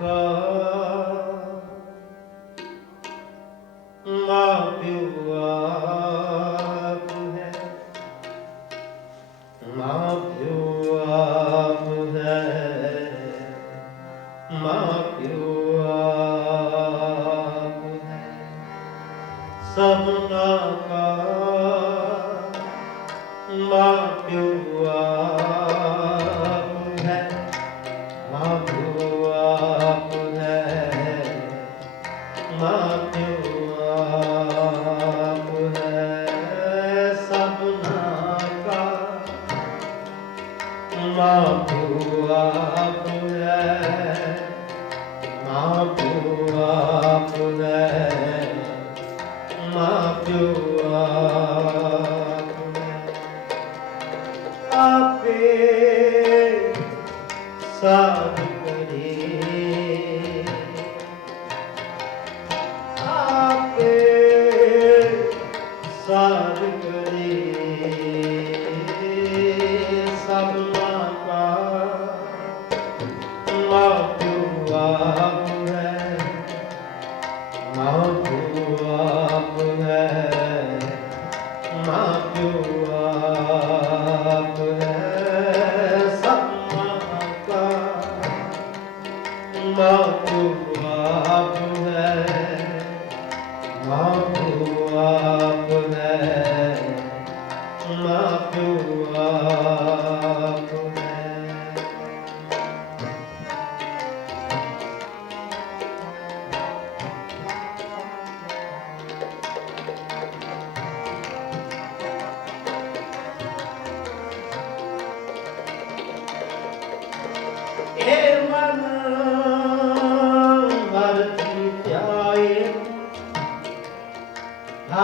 Oh. ਮਾਪੂ ਆਪੁਨੈ ਮਾਪੂ ਆਪੁਨੈ ਮਾਪੂ Oh.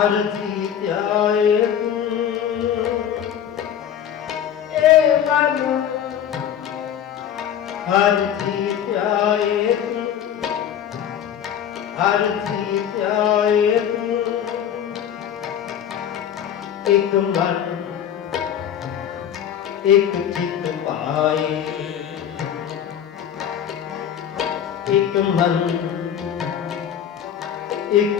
ਅਰਜੀ ਧਿਆਏ ਏ ਮਨ ਹਰ ਜੀ ਧਿਆਏ ਹਰ ਜੀ ਧਿਆਏ ਇਕ ਮਨ, ਇਕ ਚਿਤ ਪਾਏ। ਇਕ ਮਨ, ਇਕ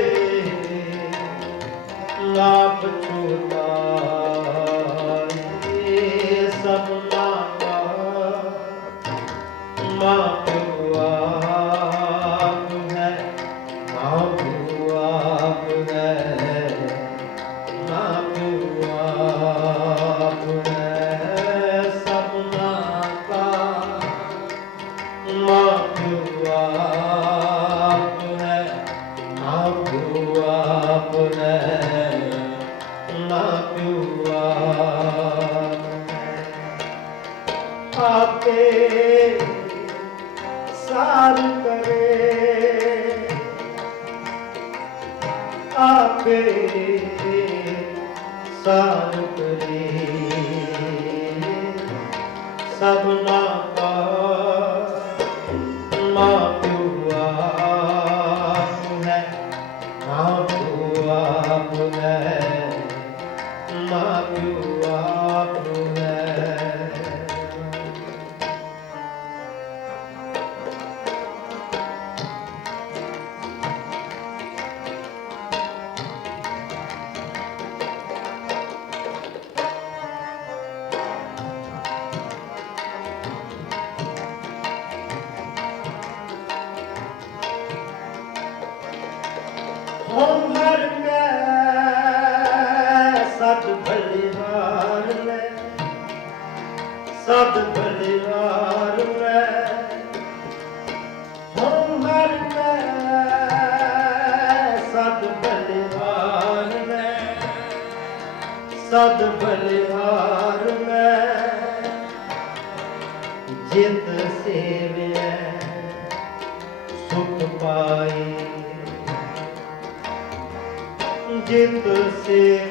ਆਪੋ ਆਪ ਲੈ ਸਦ ਬਲਿਹਾਰ ਮੈਂ ਜਿਤ ਸੇਵੈ ਸੁਖ ਪਾਈ ਜਿਤ ਸੇਵੈ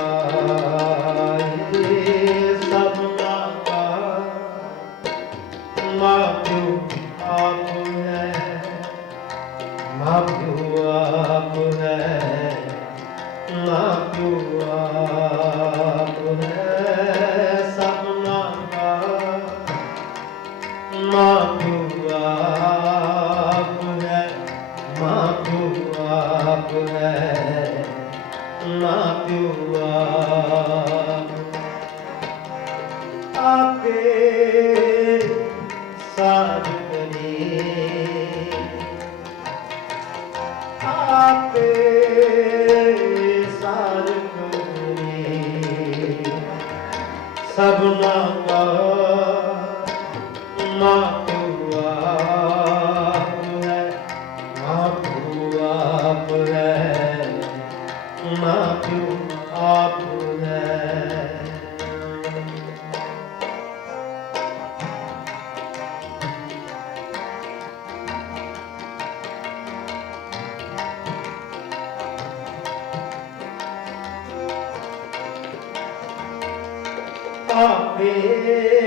Hey, hey, hey.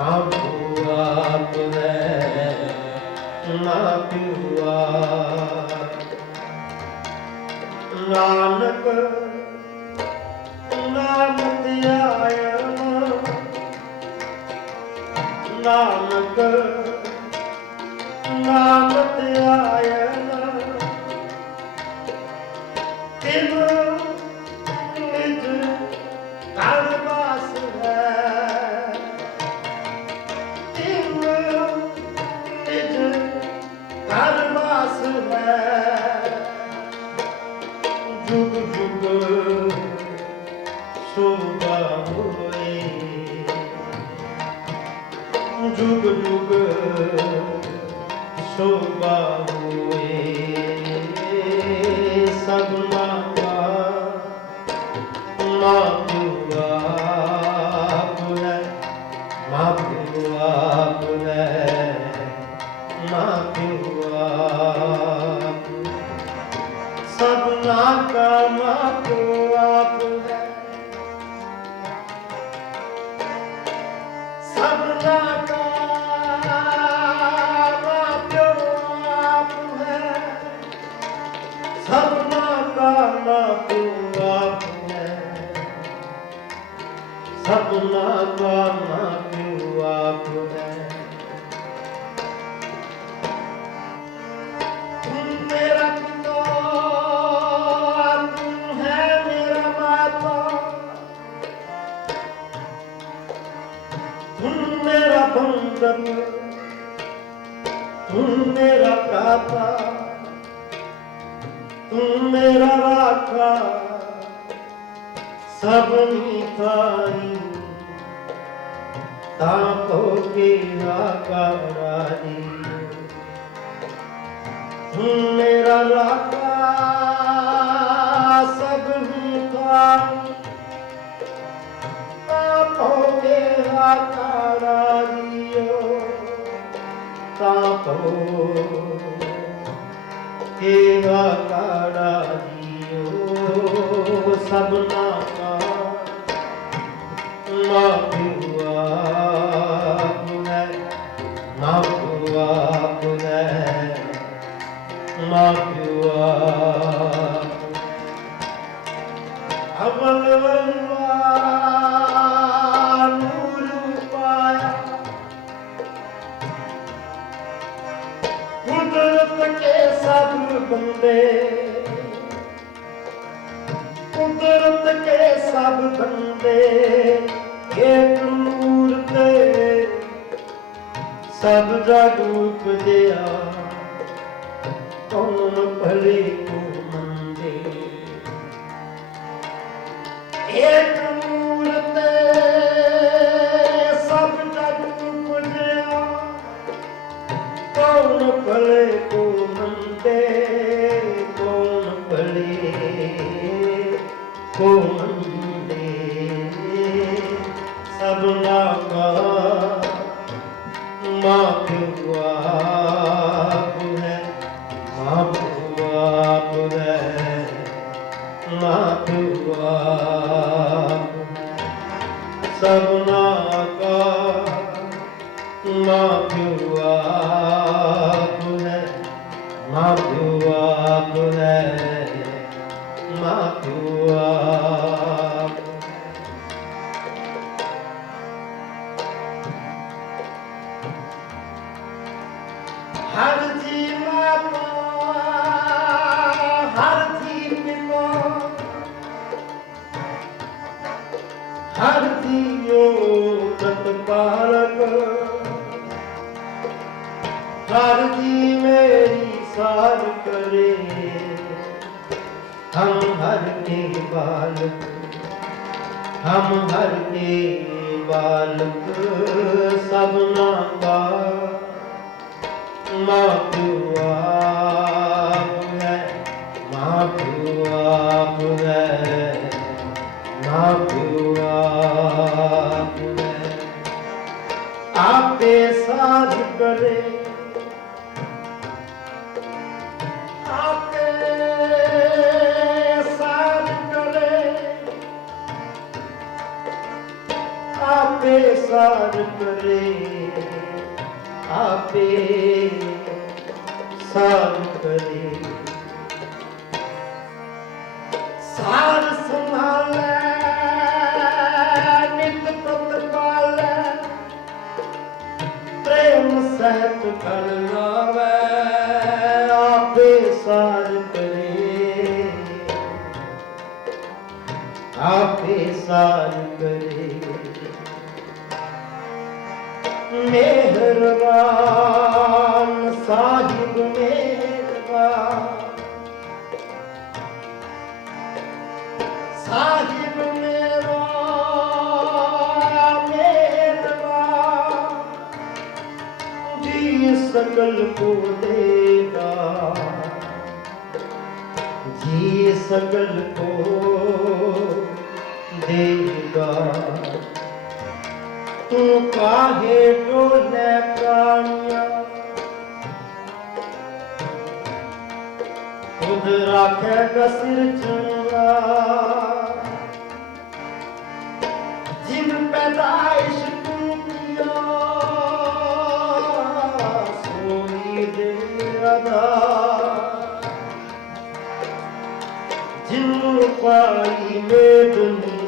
ਪ੍ਰਭੂ ਆਪ ਲੈ ਨਾ ਪਿਉਆ ਨਾਮ ਸੋਭਾ ਹੋਏ। ਜੁਗ ਜੁਗ ਸੋਭਾ ਹੋਏ। ਸਭ ਸਭਨਾ ਕਾਮਾ ਤੂੰ ਆਪ ਹੈ ਤੂੰ ਮੇਰਾ ਪਿਤਾ, ਤੂੰ ਹੈ ਮੇਰਾ ਮਾਤਾ। ਤੂੰ ਮੇਰਾ ਬੰਦਨ ਤੂੰ ਮੇਰਾ ਪ੍ਰਾਤਾ ਤੂੰ ਮੇਰਾ ਰਾਖਾ ਸਭਨੀ ਤਾਰੀ ਥਾਈ ਤਾਂ ਕੋ ਕੇ ਆਕਾਰਾ ਜੀਓ ਤਾਂ ਕੋ ਕੇ ਆਕਾਰਾ ਜੀਓ ਸਭਨਾ ਕਾ ਮਾਪਿਆ ਪੁਨੇ ਮਾਪਿਆ ਪੁਨੇ ਮਾਪਿਆ ਅਮਲ ਕੋ ਹਰ ਜੀ ਮਾਤਾ ਹਰ ਜੀ ਪਿਤਾ ਹਰ ਜੀਓ ਪ੍ਰਤਪਾਲਕ ਹਰ ਜੀ ਮੇਰੀ ਸਾਰ ਕਰੇ। ਹਮ ਹਰ ਕੇ ਬਾਲਕ, ਹਮ ਹਰ ਕੇ ਬਾਲਕ ਸਭਨਾ ਦਾ ਆਪੇ ਸਾਧ ਕਰੇ ਆਪੇ ਸਾਧ ਕਰੇ। ਆਪੇ ਸਾਧ ਕਰੇ ਆਪੇ ਸਾਧ ਕਰੇ ਸਾਰ ਸੰਭਾਲੈ, ਨਿਤ ਪ੍ਰਤਪਾਲੈ ਪ੍ਰੇਮ ਸਹਿਤ ਕਰ ਲਾਵੈ, ਆਪੇ ਸਾਰ ਕਰੇ। ਆਪੇ ਸਾਰ ਕਰੇ। ਮਿਹਰਬਾਨ ਸਾਹਿਬ ਮਿਹਰਬਾਨ ਸਾਹਿਬ ਮੇਰਾ ਮਿਹਰਬਾਨ ਜੀ ਸਕਲ ਕੋ ਦੇਗਾ। ਜੀ ਸਕਲ ਕੋ ਦੇਗਾ ਤੂੰ ਕਾਹੇ ਡੋਲੇ ਜਿਨ ਪੈਦਾਇਸ਼ ਤੂੰ ਕੀਆ ਸੋਈ ਦੇ ਅਦਾ। ਜਿਨ ਪਾਈ ਮੇਦਨੀ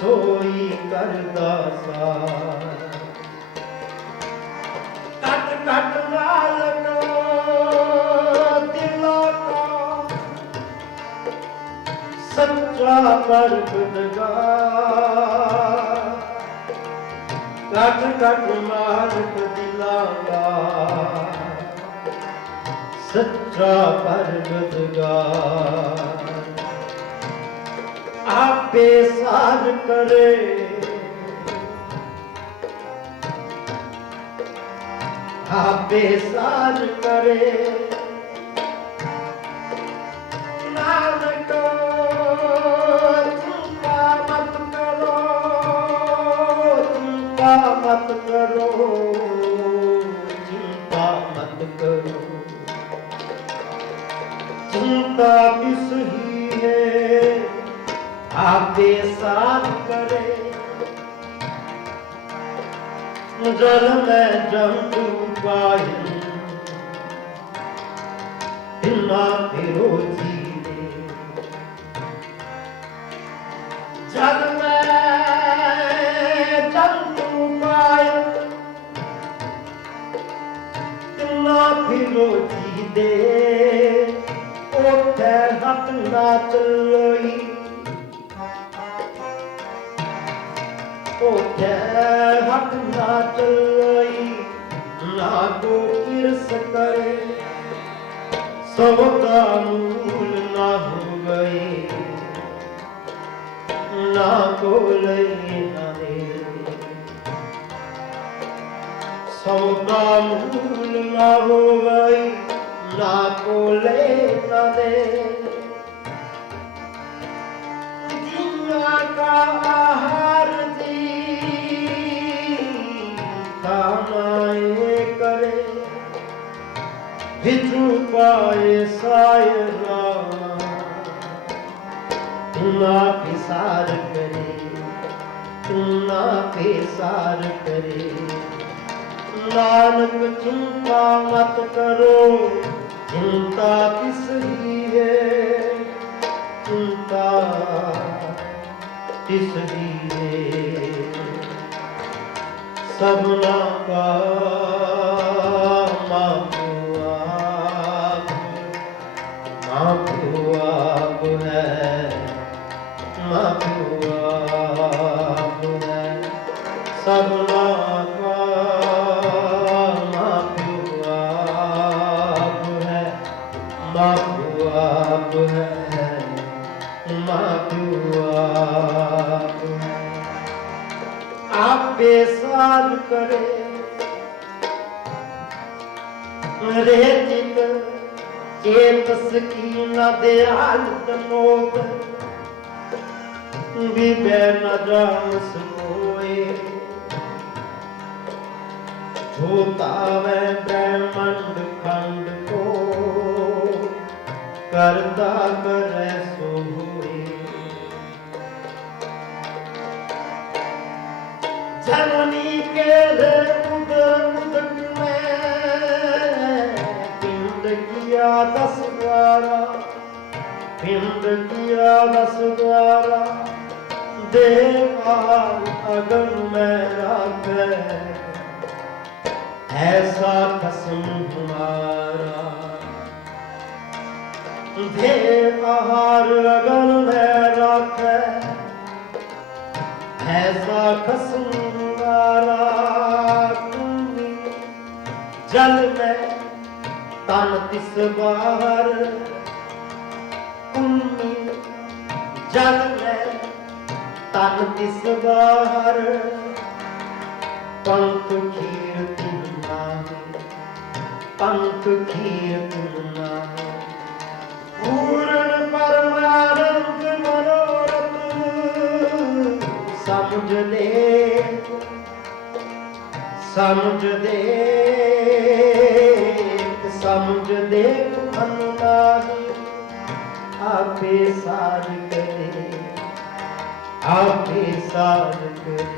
ਸੋਈ ਕਰਦਾ ਸਾਰ। ਸੱਚਾ ਪਰਬਦਗਾ ਕੱਟ ਕੱਟ ਮਾਲਕ ਦਿਲਾਂ ਦਾ ਸੱਚਾ ਪਰਬਦਗਾ ਸਾਰ ਕਰੇ ਆਪੇ ਸਾਰ ਕਰੇ ਮਤ ਕਰੋ। ਚਿੰਤਾ ਮਤ ਕਰੋ। ਚਿੰਤਾ ਕਿਸ ਹੀ ਹੈ? ਆਪੇ ਸਾਥ ਕਰੇ। ਜਲ ਮੈਂ ਜੰਗ ਪਾਈ ਹਿੰਨਾ ਫਿਰੋ ਜੀਵੇ ਜਗ ਫਿਰੋ ਜੀ ਦੇ ਉਥੇ ਹੱਥ ਨਾ ਚੱਲੋਈ। ਉਥੇ ਹੱਥ ਨਾ ਚੱਲੋਈ। ਨਾ ਕੋ ਕਿਰਸ ਕਰੇ। ਸਭ ਦਾ ਮੂਲ ਨਾ ਹੋ ਗਏ। ਨਾ ਕੋ ਲਈ ਨਾ। ਦੇ ਸੌਦਾ ਮੂਲ ਨਾ ਹੋਵਈ ਨਾ ਕੋਲੇ ਨਾ ਦੇ। ਦੁਨੀਆ ਕਾ ਆਹਾਰ ਦੀ ਕਾਮਾਏ ਕਰੇ। ਵਿਚੂ ਪਾਏ ਸਾਇਰਾ ਨਾ ਪਿਸਾਰ ਕਰੇ ਨਾ ਕਰੇ। ਨਾਨਕ ਚਿੰਤਾ ਮਤ ਕਰੋ ਚਿੰਤਾ ਕਿਸ ਦੀ ਹੈ? ਚਿੰਤਾ ਕਿਸ ਦੀ ਹੈ? ਸਭਨਾ ਕਾ ਮਾਪੂ ਆਪ ਹੈ ਆਪੇ ਸਾਲ ਕਰੇ ਰੇ ਚਿਤ ਚੇਤਸ ਕੀ ਨਾ ਦਿਆਲ ਤਨੋਦ ਵਿਬੈ ਨ ਜਾਣ ਸਕੋਏ ਹੋਤਾਵੈ ਬ੍ਰਹਮੰਡ ਖੰਡ ਕੋ ਕਰਤਾ ਧਰਨੀ ਕੇ ਦੇ ਉਦ ਉਦਨ ਮੈਂ ਪਿੰਡ ਗਿਆ ਦਸ ਗਾਰਾ ਪਿੰਡ ਗਿਆ ਦਸ ਗਾਰਾ ਦੇਵਾ ਅਗਨ ਮੈਂ ਰਾਖੇ ਐਸਾ ਖਸਮ ਹਮਾਰਾ ਦੇਵਾਰ ਅਗਨ ਮੈਂ ਰਾਖੇ ਐਸਾ ਖਸਮ ਪਿਆਰਾ ਜਲ ਮੈਂ ਤਨ ਤਿਸ ਬਾਹਰ ਉੰਨੀ ਜਲ ਮੈਂ ਤਨ ਤਿਸ ਬਾਹਰ ਪੰਥ ਖੀਰ ਤੁਨਾ ਪੰਥ ਖੀਰ ਤੁਨਾ ਪੂਰਨ ਪਰਮਾਨੰਦ ਮਨੋਰਥ ਸਮਝ ਲੈ। ਸਮਝਦੇ ਸਮਝਦੇ ਸਮਝ ਆਪੇ ਸਾਰ ਕਰੇ ਆਪੇ ਸਾਜ ਕਰੇ